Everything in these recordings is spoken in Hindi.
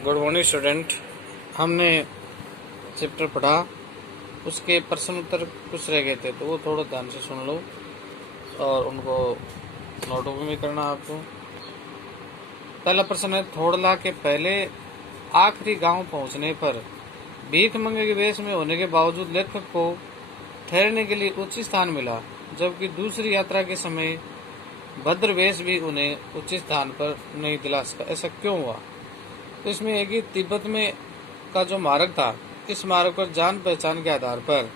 Good morning student. हमने चैप्टर पढ़ा, उसके प्रश्न उत्तर कुछ रह गए थे तो वो थोड़ा ध्यान से सुन लो और उनको नोटबुक में करना आपको। पहला प्रश्न है, थोड़ला के पहले आखिरी गांव पहुंचने पर भीख मंगे के वेश में होने के बावजूद लेखक को ठहरने के लिए उचित स्थान मिला, जबकि दूसरी यात्रा के समय भद्र वेश भी उन्हें उचित स्थान पर नहीं दिला सका। ऐसा क्यों हुआ? तो इसमें एक ही तिब्बत में का जो मार्ग था, इस मार्ग पर जान पहचान के आधार पर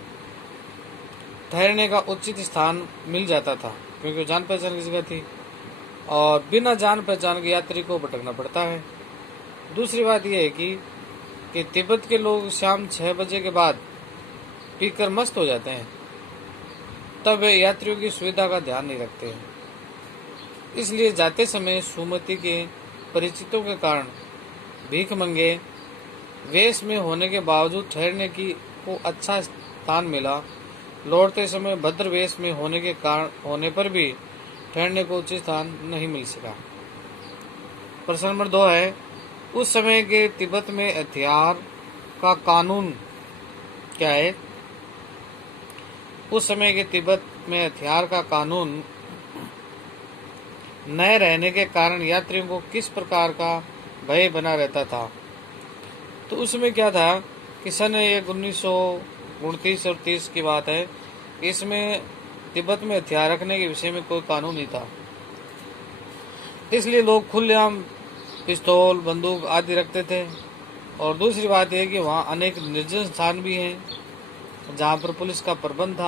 ठहरने का उचित स्थान मिल जाता था, क्योंकि जान पहचान की जगह थी और बिना जान पहचान के यात्री को भटकना पड़ता है। दूसरी बात यह है कि तिब्बत के लोग शाम 6 बजे के बाद पीकर मस्त हो जाते हैं, तब वे यात्रियों की सुविधा का ध्यान नहीं रखते हैं। इसलिए जाते समय सुमति के परिचितों के कारण भीख मंगे वेश में होने के बावजूद ठहरने को अच्छा स्थान मिला। लौटते समय भद्र वेश में होने पर भी ठहरने को उचित स्थान नहीं मिल सका। प्रश्न नंबर 2 है, उस समय के तिब्बत में हथियार का कानून क्या है? उस समय के तिब्बत में हथियार का कानून न रहने के कारण यात्रियों को किस प्रकार का भय बना रहता था? तो उसमें क्या था कि सन 1929 और 30 की बात है, इसमें तिब्बत में हथियार रखने के विषय में कोई कानून नहीं था। इसलिए लोग खुलेआम पिस्तौल, बंदूक आदि रखते थे। और दूसरी बात यह कि वहाँ अनेक निर्जन स्थान भी हैं जहाँ पर पुलिस का प्रबंध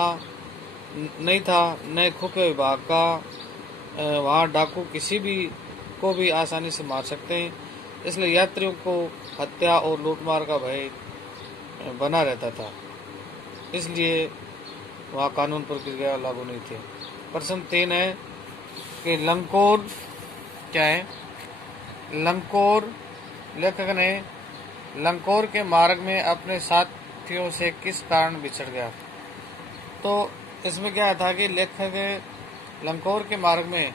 नहीं था, न खुफिया विभाग का। वहाँ डाकू किसी भी को भी आसानी से मार सकते हैं, इसलिए यात्रियों को हत्या और लूटमार का भय बना रहता था। इसलिए वहाँ कानून प्रक्रिया लागू नहीं थी। प्रश्न 3 है कि लंकोर क्या है? लंकोर, लेखक ने लंकोर के मार्ग में अपने साथियों से किस कारण बिछड़ गया? तो इसमें क्या था कि लेखक लंकोर के मार्ग में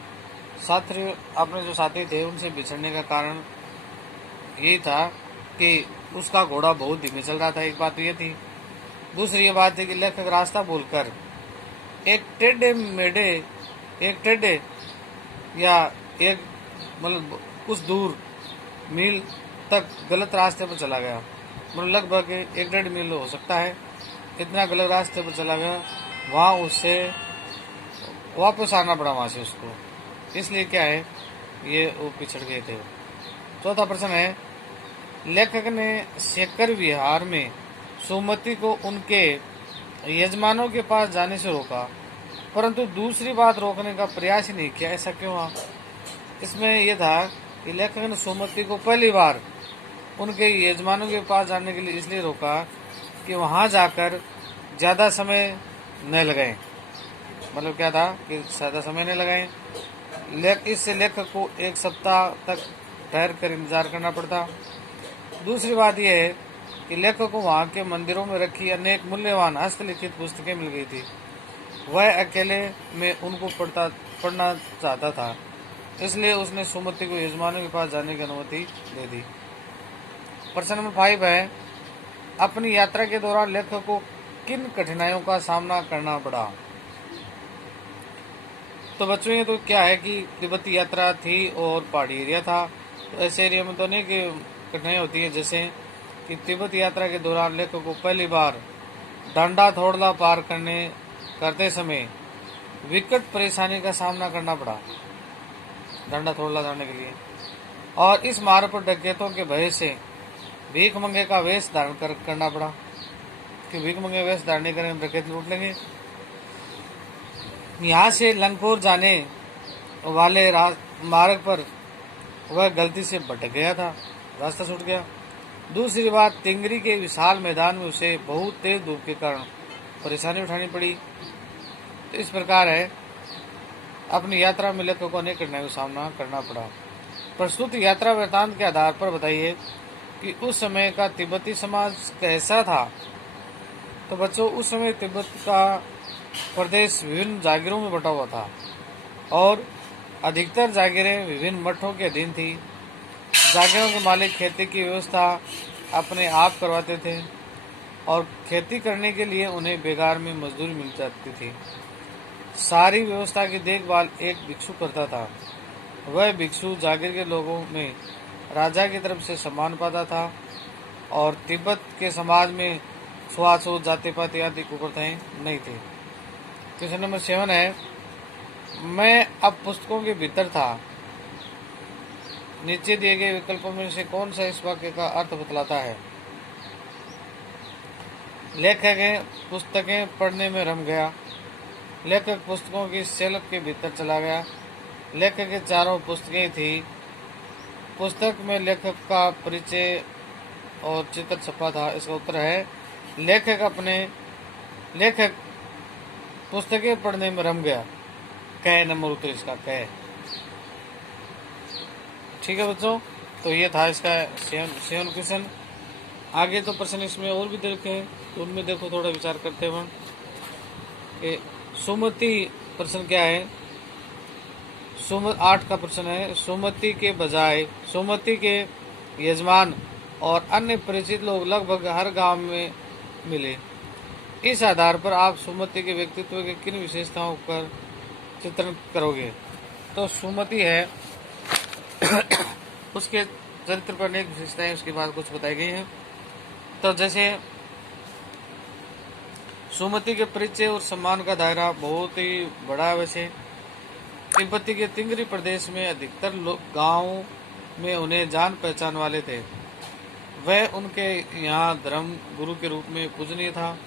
अपने जो साथी थे उनसे बिछड़ने का कारण यही था कि उसका घोड़ा बहुत धीमे चल रहा था। एक बात तो ये थी। दूसरी ये बात थी कि लेखक रास्ता भूलकर एक टेढ़े या एक मतलब कुछ दूर मील तक गलत रास्ते पर चला गया। मतलब लगभग 1-1.5 मील हो सकता है, इतना गलत रास्ते पर चला गया। वहाँ उससे वापस आना पड़ा वहाँ से उसको, इसलिए क्या है ये वो पिछड़ गए थे। चौथा प्रश्न है, लेखक ने शेखर विहार में सुमति को उनके यजमानों के पास जाने से रोका, परंतु दूसरी बात रोकने का प्रयास ही नहीं किया। ऐसा क्यों हुआ? इसमें यह था कि लेखक ने सुमति को पहली बार उनके यजमानों के पास जाने के लिए इसलिए रोका कि वहां जाकर ज़्यादा समय न लगाएं। मतलब क्या था कि ज़्यादा समय न लगाएं। इससे लेखक को 1 सप्ताह तक ठहर कर इंतजार करना पड़ता। दूसरी बात यह है कि लेखक को वहाँ के मंदिरों में रखी अनेक मूल्यवान हस्तलिखित पुस्तकें मिल गई थी। वह अकेले में उनको पढ़ना चाहता था, इसलिए उसने सुमति को यजमानों के पास जाने की अनुमति दे दी। प्रश्न नंबर 5 है, अपनी यात्रा के दौरान लेखक को किन कठिनाइयों का सामना करना पड़ा? तो बच्चों ये तो क्या है कि तिब्बती यात्रा थी और पहाड़ी एरिया था, तो ऐसे एरिया में तो नहीं कि कठिनाई होती है। जैसे कि तिब्बत यात्रा के दौरान लेखक को पहली बार डांडा थोड़ला पार करते समय विकट परेशानी का सामना करना पड़ा डांडा थोड़ला जाने के लिए। और इस मार्ग पर डकैतों के भय से भीख मंगे का वेश धारण करना पड़ा, कि भीख मंगे वेश धारण नहीं करेंगे डकैत लूट लेंगे। यहाँ से लंकोर जाने वाले मार्ग पर वह गलती से भटक गया था, रास्ता छूट गया। दूसरी बात, तिंगरी के विशाल मैदान में उसे बहुत तेज धूप के कारण परेशानी उठानी पड़ी। तो इस प्रकार है अपनी यात्रा में लेखक को अनेक कठिनाइयों का सामना करना पड़ा। प्रस्तुत यात्रा वृत्तांत के आधार पर बताइए कि उस समय का तिब्बती समाज कैसा था? तो बच्चों, उस समय तिब्बत का प्रदेश विभिन्न जागीरों में बटा हुआ था और अधिकतर जागीरें विभिन्न मठों के अधीन थी। जागीरों के मालिक खेती की व्यवस्था अपने आप करवाते थे और खेती करने के लिए उन्हें बेगार में मजदूरी मिल जाती थी। सारी व्यवस्था की देखभाल एक भिक्षु करता था। वह भिक्षु जागीर के लोगों में राजा की तरफ से सम्मान पाता था और तिब्बत के समाज में छुआछूत, जाति पाति आदि कुप्रथाएं नहीं थी। क्वेश्चन नंबर 7 है, मैं अब पुस्तकों के भीतर था। नीचे दिए गए विकल्पों में से कौन सा इस वाक्य का अर्थ बतलाता है? लेखक पुस्तकें पढ़ने में रम गया। लेखक पुस्तकों की शेल्फ के भीतर चला गया। लेखक के चारों पुस्तकें थी। पुस्तक में लेखक का परिचय और चित्र छपा था। इसका उत्तर है लेखक पुस्तकें पढ़ने में रम गया। क नंबर उत्तर इसका क। ठीक है बच्चों, तो ये था इसका 7 क्वेश्चन। आगे तो प्रश्न इसमें और भी देखे हैं, तो उनमें देखो थोड़ा विचार करते हैं कि सुमति प्रश्न क्या है। 8 का प्रश्न है, सुमति के बजाय सुमति के यजमान और अन्य परिचित लोग लगभग हर गांव में मिले। इस आधार पर आप सुमति के व्यक्तित्व के किन विशेषताओं पर चित्रण करोगे? तो सुमति है उसके चरित्र पर अनेक विशेषताएं उसके बाद कुछ बताई गई हैं। तो जैसे सुमति के परिचय और सम्मान का दायरा बहुत ही बड़ा है। वैसे तिब्बती के तिंगरी प्रदेश में अधिकतर लोग गाँव में उन्हें जान पहचान वाले थे। वह उनके यहाँ धर्म गुरु के रूप में पूजनीय था।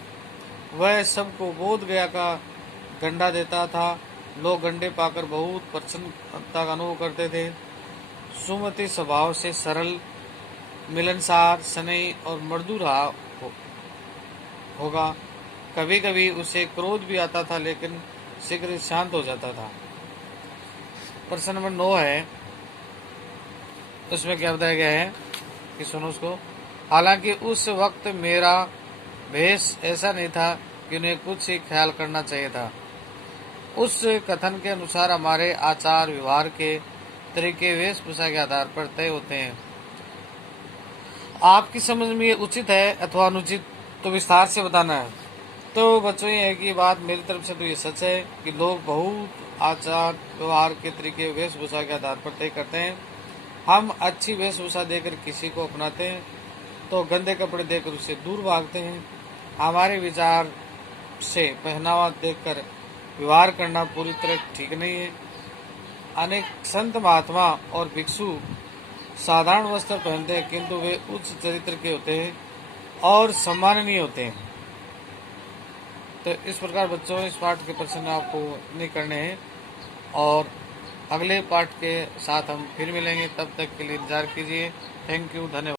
वह सबको बोध गया का गंडा देता था। लोग गंडे पाकर बहुत प्रसन्नता का अनुभव करते थे। सुमति स्वभाव से सरल, मिलनसार, स्नेही और मृदु रहा होगा। कभी कभी उसे क्रोध भी आता था, लेकिन शीघ्र ही शांत हो जाता था। प्रश्न नंबर 9 है, उसमें क्या बताया गया है कि सुनो उसको। हालांकि उस वक्त मेरा भेष ऐसा नहीं था कि उन्हें कुछ ही ख्याल करना चाहिए था। उस कथन के अनुसार हमारे आचार व्यवहार के तरीके वेशभूषा के आधार पर तय होते हैं। आपकी समझ में ये उचित है अथवा अनुचित, तो विस्तार से बताना है। तो बच्चों ये है कि बात मेरी तरफ से तो ये सच है कि लोग बहुत आचार व्यवहार के तरीके वेशभूषा के आधार पर तय करते हैं। हम अच्छी वेशभूषा देकर किसी को अपनाते हैं तो गंदे कपड़े देकर उससे दूर भागते हैं। हमारे विचार से पहनावा देखकर व्यवहार करना पूरी तरह ठीक नहीं है। अनेक संत महात्मा और भिक्षु साधारण वस्त्र पहनते हैं, किंतु वे उच्च चरित्र के होते हैं और सम्माननीय होते हैं। तो इस प्रकार बच्चों इस पाठ के प्रश्न आपको नहीं करने हैं और अगले पाठ के साथ हम फिर मिलेंगे। तब तक के लिए इंतजार कीजिए। थैंक यू, धन्यवाद।